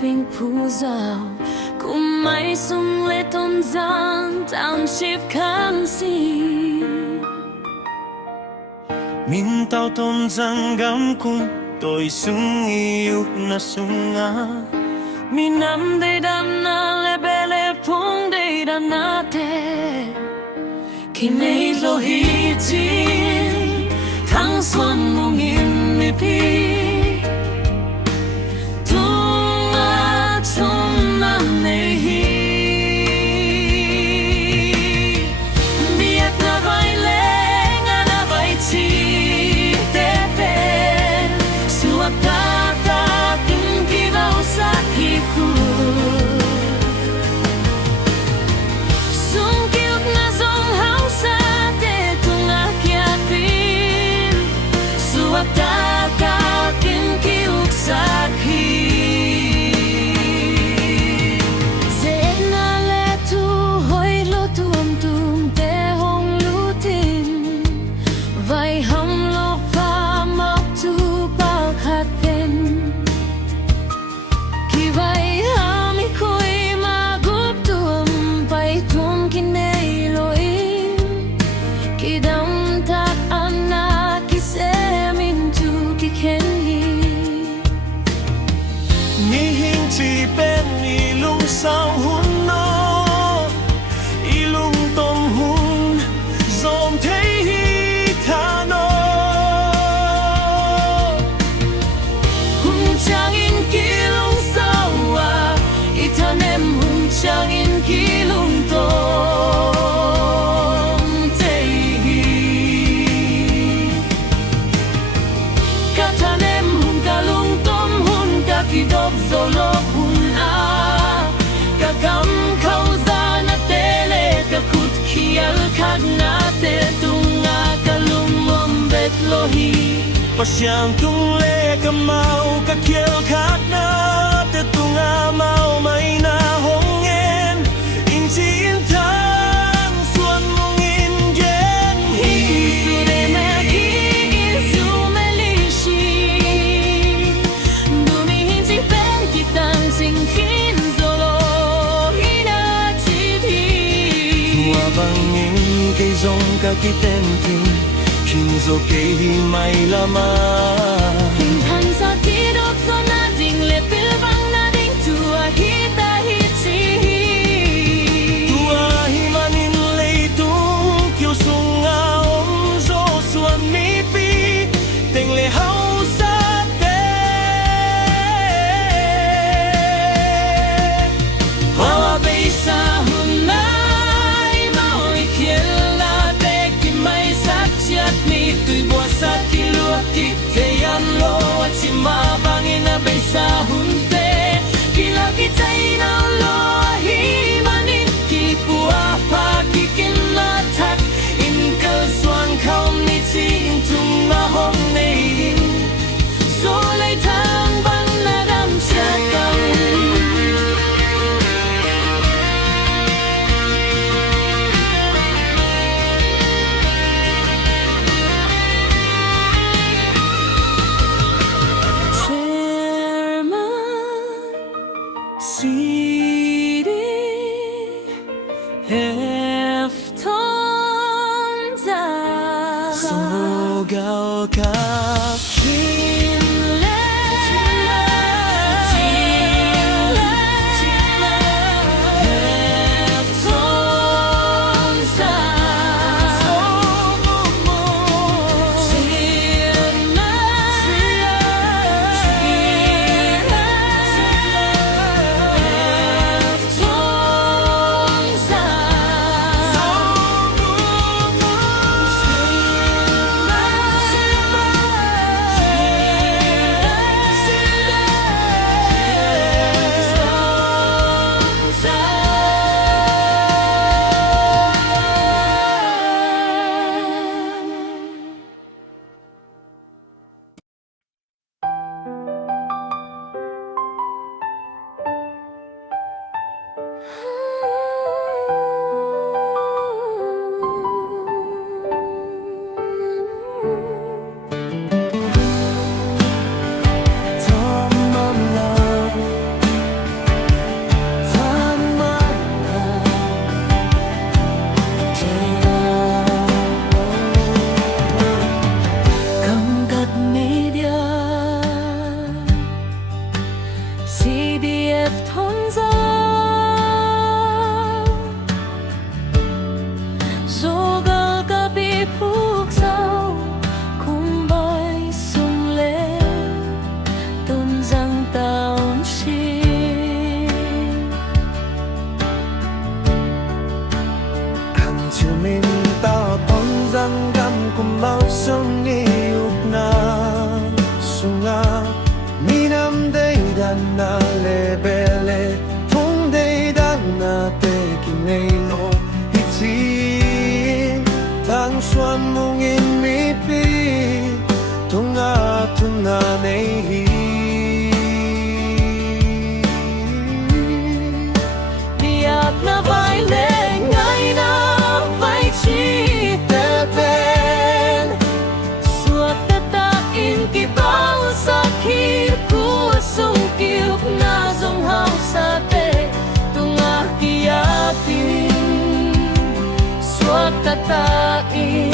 并铺造，故买送来东藏当ship看戏。Min tao tôn rằng gam kun tôi sung yêu na sunga. Min nam de đam na le bele phung de đam na te. Khi nay lo hi chi thăng xuân mong im mi pi. Tung a tung na ne hi. Biết na vai le nga na vai chi. Chỉ bên ilung sao hun no ilung tom hun zom thấy hi tha no hun chang in kilung sao à ithan em hun chang in kilung tom thấy hi cả than em hun cả lung tom hun cả kỳ đop solo Pasyang tung le kamau ka kiel khat na te tunga mau mai na hong en in chi in thang xuân mong in gen hi su de me ki su me li shi du mi hin chi pen ki tan sing hin solo ina chi thi wa bang in cây zong ka ki ten tin Kinh dô kê hi mai lama Kinh thân sa ki đốt so na ding le pil vang na ding tua hi ta hi chi Tua hi manin lei tung kiêu sung nga om zo suan mi pi Tình lệ hau sa te Hoa bay sa hun nai mau i kiel la te ki mai sa chiat mi tui bua sa ti lua ti te yan lo chi ma bang in a bay sa hun te ki la ki tai na lo hi manin ki pua pa ki kin na thak in kal suan khao ni chi in tung na hom nei so lai thang bang na dam cha kang See Diyak na baile ngay na vai chi te ben suot tatain kibaw sa ku sung kiup na zong hao sa te tunga kiapin suot tatain